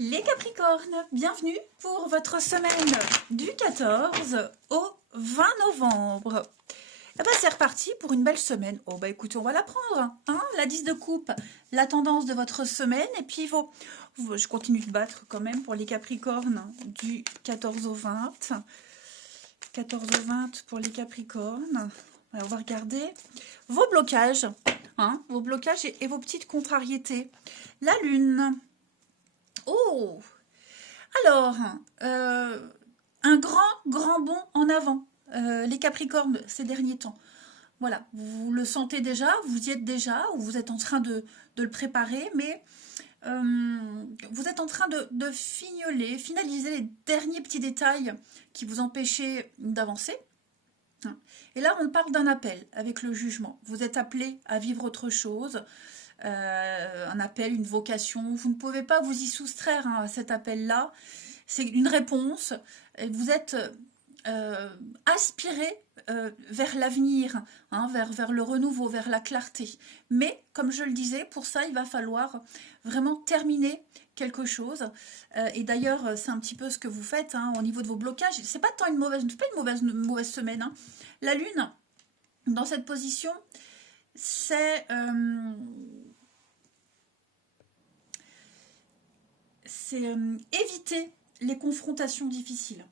Les Capricornes, bienvenue pour votre semaine du 14 au 20 novembre. Eh ben, c'est reparti pour une belle semaine. Oh bah écoutez, on va la prendre, hein, la 10 de coupe, la tendance de votre semaine, et puis je continue de battre quand même pour les Capricornes du 14 au 20. 14 au 20 pour les Capricornes. Alors, on va regarder vos blocages, vos blocages et vos petites contrariétés. La Lune. Oh, alors, un grand bond en avant, les Capricornes, ces derniers temps. Voilà, vous le sentez déjà, vous y êtes déjà, ou vous êtes en train de le préparer, mais vous êtes en train de finaliser les derniers petits détails qui vous empêchaient d'avancer. Et là, on parle d'un appel avec le jugement. Vous êtes appelé à vivre autre chose, un appel, une vocation. Vous ne pouvez pas vous y soustraire à cet appel-là. C'est une réponse. Vous êtes aspiré vers l'avenir, vers le renouveau, vers la clarté. Mais, comme je le disais, pour ça, il va falloir vraiment terminer quelque chose. Et d'ailleurs, c'est un petit peu ce que vous faites au niveau de vos blocages. C'est pas tant une mauvaise semaine. La Lune, dans cette position, c'est éviter les confrontations difficiles.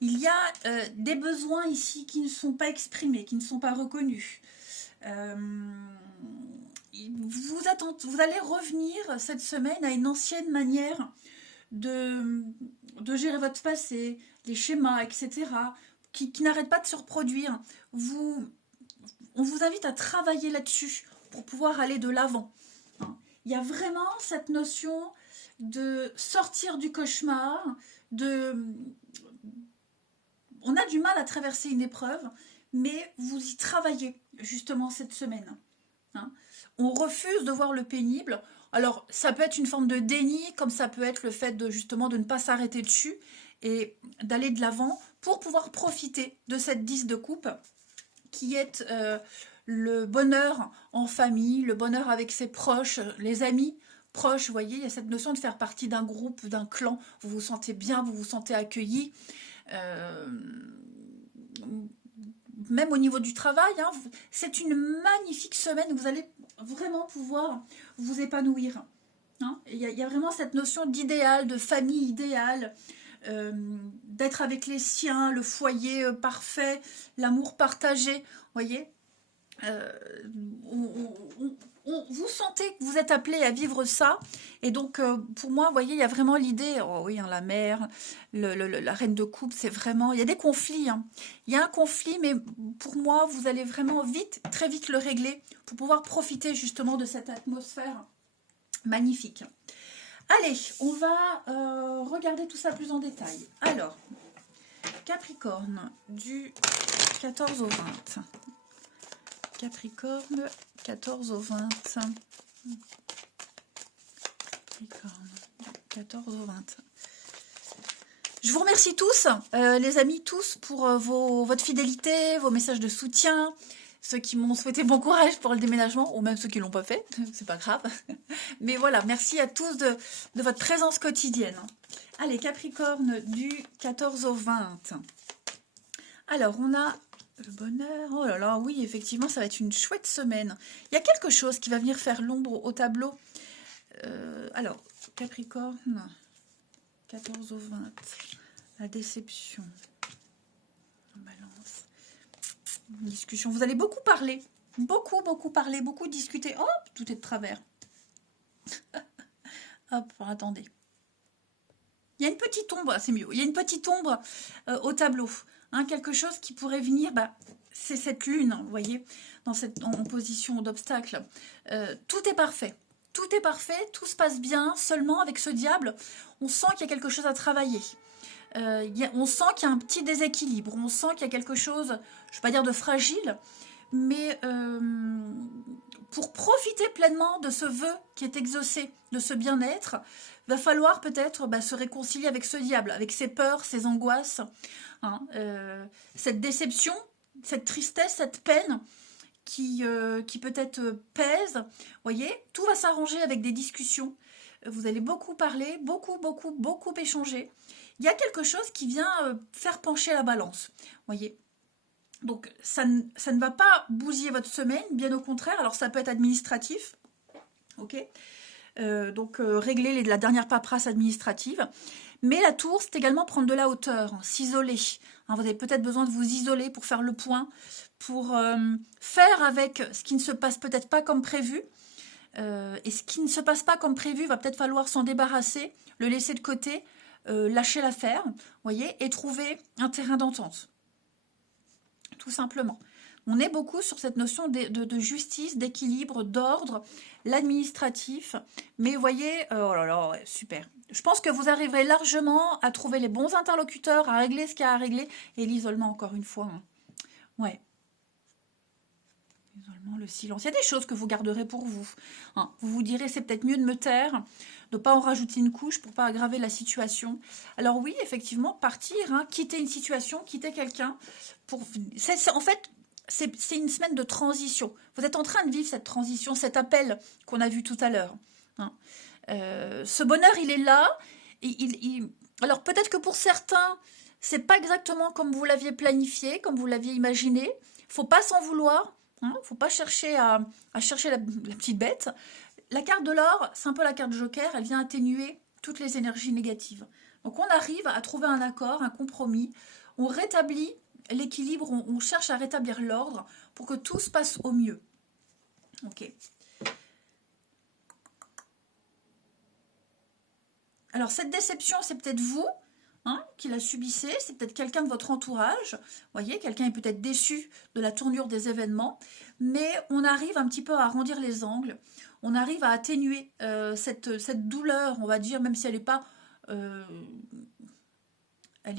Il y a des besoins ici qui ne sont pas exprimés, qui ne sont pas reconnus. Vous allez revenir cette semaine à une ancienne manière de gérer votre passé, les schémas, etc., qui n'arrêtent pas de se reproduire. On vous invite à travailler là-dessus pour pouvoir aller de l'avant. Il y a vraiment cette notion de sortir du cauchemar, on a du mal à traverser une épreuve, mais vous y travaillez justement cette semaine. On refuse de voir le pénible. Alors, ça peut être une forme de déni, comme ça peut être le fait justement de ne pas s'arrêter dessus et d'aller de l'avant pour pouvoir profiter de cette 10 de coupe qui est le bonheur en famille, le bonheur avec ses proches, les amis proches. Vous voyez, il y a cette notion de faire partie d'un groupe, d'un clan. Vous vous sentez bien, vous vous sentez accueilli. Même au niveau du travail, c'est une magnifique semaine. Vous allez vraiment pouvoir vous épanouir. Il y a vraiment cette notion d'idéal, de famille idéale, d'être avec les siens, le foyer parfait, l'amour partagé. Vous voyez, vous sentez que vous êtes appelé à vivre ça. Et donc, pour moi, vous voyez, il y a vraiment l'idée, oh oui, la mère, la reine de coupe, c'est vraiment, il y a des conflits. Il y a un conflit, mais pour moi, vous allez vraiment très vite le régler pour pouvoir profiter justement de cette atmosphère magnifique. Allez, on va regarder tout ça plus en détail. Alors, Capricorne, du 14 au 20. Capricorne, 14 au 20. Capricorne, 14 au 20. Je vous remercie tous, les amis, tous, pour votre fidélité, vos messages de soutien, ceux qui m'ont souhaité bon courage pour le déménagement, ou même ceux qui ne l'ont pas fait, c'est pas grave. Mais voilà, merci à tous de votre présence quotidienne. Allez, Capricorne, du 14 au 20. Alors, on a le bonheur. Oh là là, oui, effectivement, ça va être une chouette semaine. Il y a quelque chose qui va venir faire l'ombre au tableau. Alors, Capricorne, 14 au 20. La déception. Balance. Une discussion. Vous allez beaucoup parler. Beaucoup parler, beaucoup discuter. Hop, tout est de travers. Hop, attendez. Il y a une petite ombre, c'est mieux. Il y a une petite ombre au tableau. Quelque chose qui pourrait venir, c'est cette lune, vous voyez, en position d'obstacle. Tout est parfait. Tout est parfait, tout se passe bien. Seulement, avec ce diable, on sent qu'il y a quelque chose à travailler. On sent qu'il y a un petit déséquilibre. On sent qu'il y a quelque chose, je ne vais pas dire de fragile, mais pour profiter pleinement de ce vœu qui est exaucé, de ce bien-être, va falloir peut-être se réconcilier avec ce diable, avec ses peurs, ses angoisses, cette déception, cette tristesse, cette peine qui peut-être pèse. Vous voyez, tout va s'arranger avec des discussions. Vous allez beaucoup parler, beaucoup échanger. Il y a quelque chose qui vient faire pencher la balance. Voyez. Donc, ça ne va pas bousiller votre semaine, bien au contraire. Alors, ça peut être administratif. Ok. Donc, régler la dernière paperasse administrative. Mais la tour, c'est également prendre de la hauteur, hein, s'isoler. Hein, vous avez peut-être besoin de vous isoler pour faire le point, pour faire avec ce qui ne se passe peut-être pas comme prévu. Et ce qui ne se passe pas comme prévu, va peut-être falloir s'en débarrasser, le laisser de côté, lâcher l'affaire, voyez, et trouver un terrain d'entente. Tout simplement. On est beaucoup sur cette notion de justice, d'équilibre, d'ordre, l'administratif. Mais vous voyez, oh là là, ouais, super. Je pense que vous arriverez largement à trouver les bons interlocuteurs, à régler ce qu'il y a à régler. Et l'isolement, encore une fois. Hein. Ouais. L'isolement, le silence. Il y a des choses que vous garderez pour vous. Hein. Vous vous direz, c'est peut-être mieux de me taire, de ne pas en rajouter une couche pour ne pas aggraver la situation. Alors oui, effectivement, partir, hein, quitter une situation, quitter quelqu'un. En fait, c'est une semaine de transition. Vous êtes en train de vivre cette transition, cet appel qu'on a vu tout à l'heure. Hein. Ce bonheur, il est là. Alors peut-être que pour certains, c'est pas exactement comme vous l'aviez planifié, comme vous l'aviez imaginé. Il ne faut pas s'en vouloir. Il ne faut pas chercher à chercher la petite bête. La carte de l'or, c'est un peu la carte joker. Elle vient atténuer toutes les énergies négatives. Donc on arrive à trouver un accord, un compromis. On rétablit l'équilibre, on cherche à rétablir l'ordre pour que tout se passe au mieux. Ok. Alors cette déception, c'est peut-être vous hein, qui la subissez, c'est peut-être quelqu'un de votre entourage. Vous voyez, quelqu'un est peut-être déçu de la tournure des événements, mais on arrive un petit peu à arrondir les angles, on arrive à atténuer cette douleur, on va dire, même si elle n'est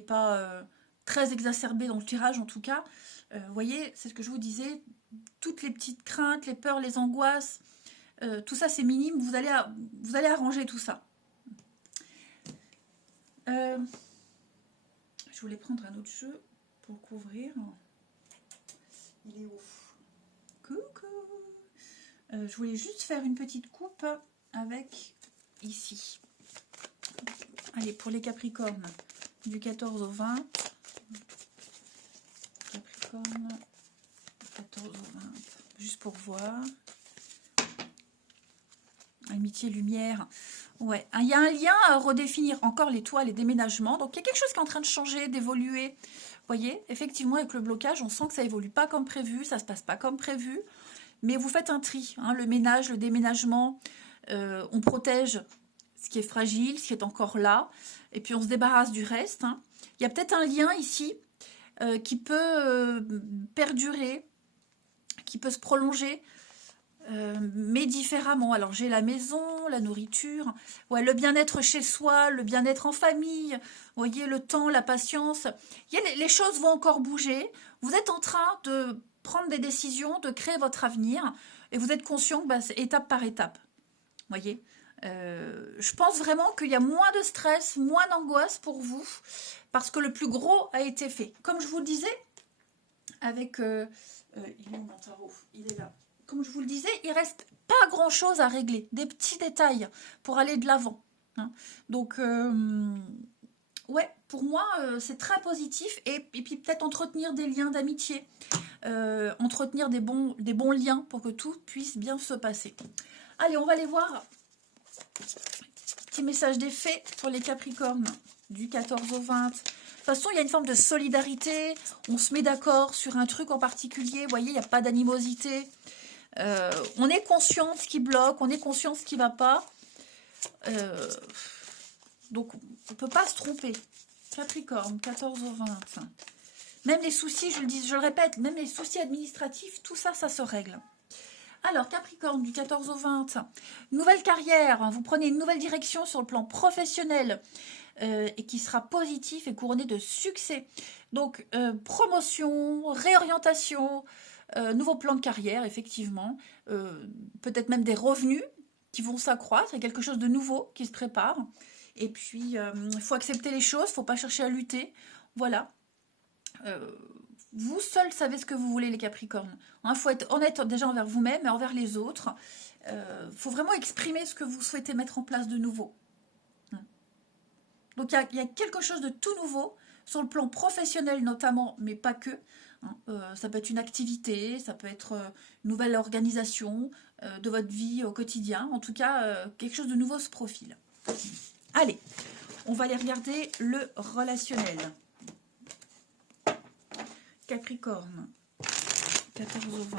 pas très exacerbée dans le tirage en tout cas. Vous voyez, c'est ce que je vous disais, toutes les petites craintes, les peurs, les angoisses, tout ça c'est minime, vous allez arranger tout ça. Je voulais prendre un autre jeu pour couvrir. Il est où? Coucou. Je voulais juste faire une petite coupe avec ici. Allez, pour les Capricornes, du 14 au 20. Capricorne, 14 au 20. Juste pour voir. Amitié, lumière. Ouais, il y a un lien à redéfinir. Encore l'étoile, les déménagements. Donc, il y a quelque chose qui est en train de changer, d'évoluer. Vous voyez, effectivement, avec le blocage, on sent que ça évolue pas comme prévu, ça se passe pas comme prévu. Mais vous faites un tri. Hein, le ménage, le déménagement, on protège ce qui est fragile, ce qui est encore là. Et puis, on se débarrasse du reste. Hein. Il y a peut-être un lien ici qui peut perdurer, qui peut se prolonger. Mais différemment. Alors j'ai la maison, la nourriture, ouais, le bien-être chez soi, le bien-être en famille, vous voyez, le temps, la patience. Les choses vont encore bouger. Vous êtes en train de prendre des décisions, de créer votre avenir, et vous êtes conscient que c'est étape par étape. Vous voyez, je pense vraiment qu'il y a moins de stress, moins d'angoisse pour vous, parce que le plus gros a été fait. Comme je vous le disais, avec... il est où mon tarot? Il est là. Comme je vous le disais, il ne reste pas grand-chose à régler, des petits détails pour aller de l'avant. Hein. Donc, ouais, pour moi, c'est très positif. Et puis peut-être entretenir des liens d'amitié, entretenir des bons liens pour que tout puisse bien se passer. Allez, on va aller voir. Petit message des fées pour les Capricornes, du 14 au 20. De toute façon, il y a une forme de solidarité. On se met d'accord sur un truc en particulier. Vous voyez, il n'y a pas d'animosité. On est conscient de ce qui bloque, on est conscient de ce qui ne va pas. Donc, on ne peut pas se tromper. Capricorne, 14 au 20. Même les soucis, je le répète, même les soucis administratifs, tout ça, ça se règle. Alors, Capricorne, du 14 au 20. Nouvelle carrière, vous prenez une nouvelle direction sur le plan professionnel et qui sera positif et couronné de succès. Donc, promotion, réorientation... nouveau plan de carrière, effectivement, peut-être même des revenus qui vont s'accroître, il y a quelque chose de nouveau qui se prépare. Et puis, il faut accepter les choses, il ne faut pas chercher à lutter. Voilà. Vous seuls savez ce que vous voulez, les Capricornes. Il faut être honnête déjà envers vous-même et envers les autres. Faut vraiment exprimer ce que vous souhaitez mettre en place de nouveau. Donc il y a quelque chose de tout nouveau, sur le plan professionnel notamment, mais pas que. Ça peut être une activité, ça peut être une nouvelle organisation de votre vie au quotidien. En tout cas, quelque chose de nouveau se profile. Allez, on va aller regarder le relationnel. Capricorne, 14 au 20.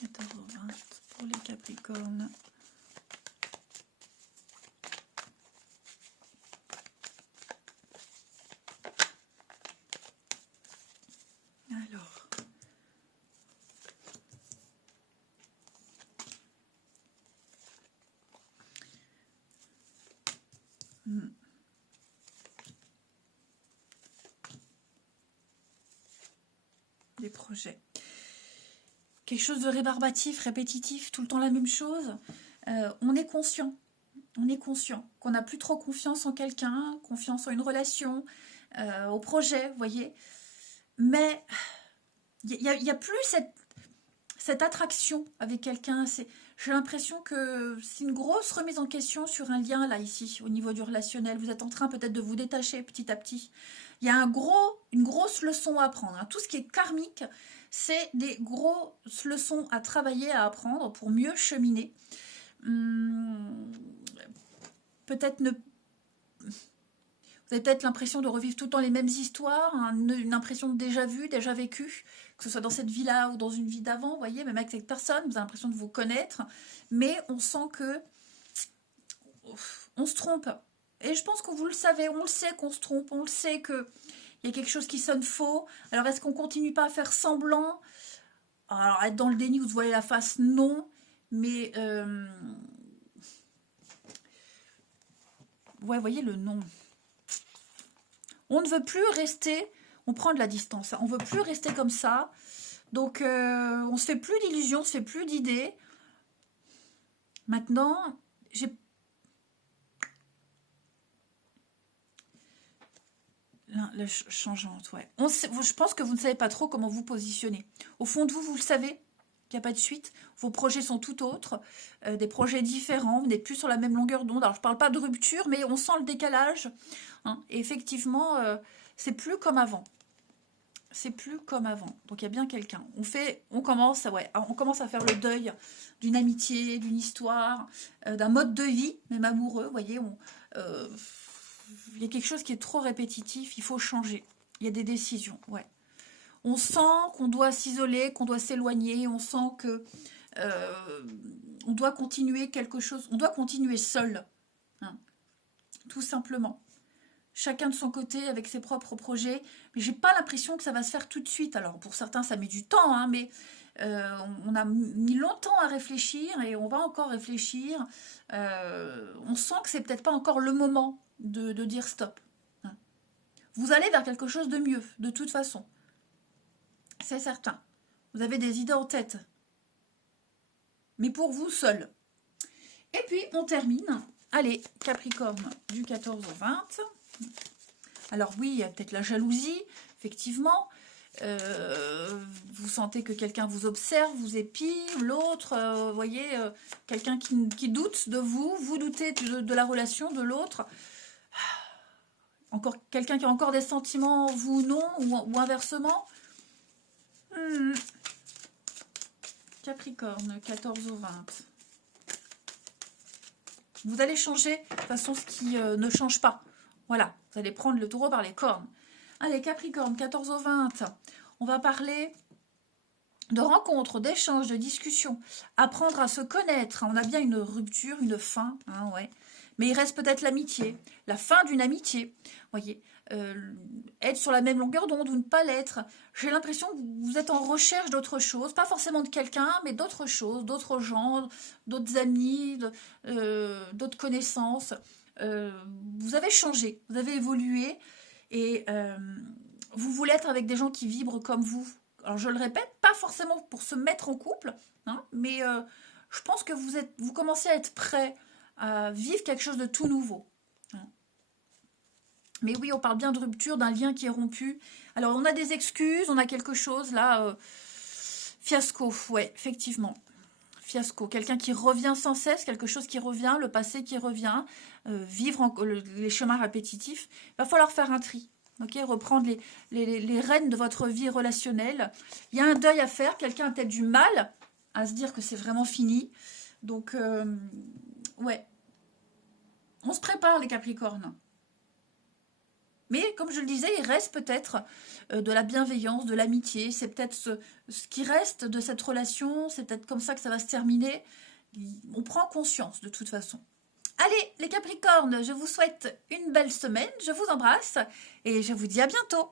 14 au 20 pour les Capricornes. Alors. Des projets. Quelque chose de rébarbatif, répétitif, tout le temps la même chose. On est conscient qu'on n'a plus trop confiance en quelqu'un, confiance en une relation, au projet, vous voyez. Mais il n'y a plus cette attraction avec quelqu'un. J'ai l'impression que c'est une grosse remise en question sur un lien, là, ici, au niveau du relationnel. Vous êtes en train peut-être de vous détacher petit à petit. Il y a une grosse leçon à apprendre. Tout ce qui est karmique, c'est des grosses leçons à travailler, à apprendre pour mieux cheminer. Peut-être vous avez peut-être l'impression de revivre tout le temps les mêmes histoires, une impression de déjà vu, déjà vécu, que ce soit dans cette vie-là ou dans une vie d'avant, vous voyez, même avec cette personne, vous avez l'impression de vous connaître, mais on sent que on se trompe. Et je pense que vous le savez, on le sait qu'on se trompe, on le sait qu'il y a quelque chose qui sonne faux. Alors est-ce qu'on continue pas à faire semblant? Alors être dans le déni ou se voiler la face, non, mais ouais, voyez le non. On ne veut plus rester, on prend de la distance, on ne veut plus rester comme ça. Donc, on ne se fait plus d'illusions, on ne se fait plus d'idées. Maintenant, la changeante, ouais. Je pense que vous ne savez pas trop comment vous positionner. Au fond de vous, vous le savez qu'il n'y a pas de suite. Vos projets sont tout autres, des projets différents. Vous n'êtes plus sur la même longueur d'onde. Alors, je ne parle pas de rupture, mais on sent le décalage. Et effectivement, c'est plus comme avant. C'est plus comme avant. Donc, il y a bien quelqu'un. On commence à faire le deuil d'une amitié, d'une histoire, d'un mode de vie, même amoureux. Vous voyez, il y a quelque chose qui est trop répétitif. Il faut changer. Il y a des décisions, ouais. On sent qu'on doit s'isoler, qu'on doit s'éloigner. On sent que on doit continuer quelque chose. On doit continuer seul. Tout simplement. Chacun de son côté, avec ses propres projets. Mais j'ai pas l'impression que ça va se faire tout de suite. Alors, pour certains, ça met du temps, mais on a mis longtemps à réfléchir et on va encore réfléchir. On sent que c'est peut-être pas encore le moment de dire stop. Vous allez vers quelque chose de mieux, de toute façon. C'est certain. Vous avez des idées en tête. Mais pour vous seul. Et puis, on termine. Allez, Capricorne, du 14 au 20. Alors oui, il y a peut-être la jalousie, effectivement. Vous sentez que quelqu'un vous observe, vous épie, l'autre, vous voyez, quelqu'un qui doute de vous, vous doutez de la relation de l'autre. Encore quelqu'un qui a encore des sentiments, vous non, ou inversement. Capricorne, 14 au 20. Vous allez changer, de toute façon, ce qui ne change pas. Voilà, vous allez prendre le taureau par les cornes. Allez, Capricorne, 14 au 20. On va parler de rencontres, d'échanges, de discussions. Apprendre à se connaître. On a bien une rupture, une fin, ouais. Mais il reste peut-être l'amitié, la fin d'une amitié. Voyez, être sur la même longueur d'onde ou ne pas l'être. J'ai l'impression que vous êtes en recherche d'autre chose, pas forcément de quelqu'un, mais d'autre chose, d'autres gens, d'autres amis, d'autres connaissances. Vous avez changé, vous avez évolué et vous voulez être avec des gens qui vibrent comme vous. Alors je le répète, pas forcément pour se mettre en couple, mais je pense que vous commencez à être prêt à vivre quelque chose de tout nouveau. Mais oui, on parle bien de rupture, d'un lien qui est rompu. Alors, on a des excuses, on a quelque chose là. Fiasco, ouais, effectivement. Fiasco, quelqu'un qui revient sans cesse, quelque chose qui revient, le passé qui revient, vivre les chemins répétitifs. Il va falloir faire un tri, ok, reprendre les rênes de votre vie relationnelle. Il y a un deuil à faire, quelqu'un a peut-être du mal à se dire que c'est vraiment fini. Donc, ouais, on se prépare les Capricornes. Mais comme je le disais, il reste peut-être de la bienveillance, de l'amitié. C'est peut-être ce qui reste de cette relation. C'est peut-être comme ça que ça va se terminer. On prend conscience de toute façon. Allez, les Capricornes, je vous souhaite une belle semaine. Je vous embrasse et je vous dis à bientôt.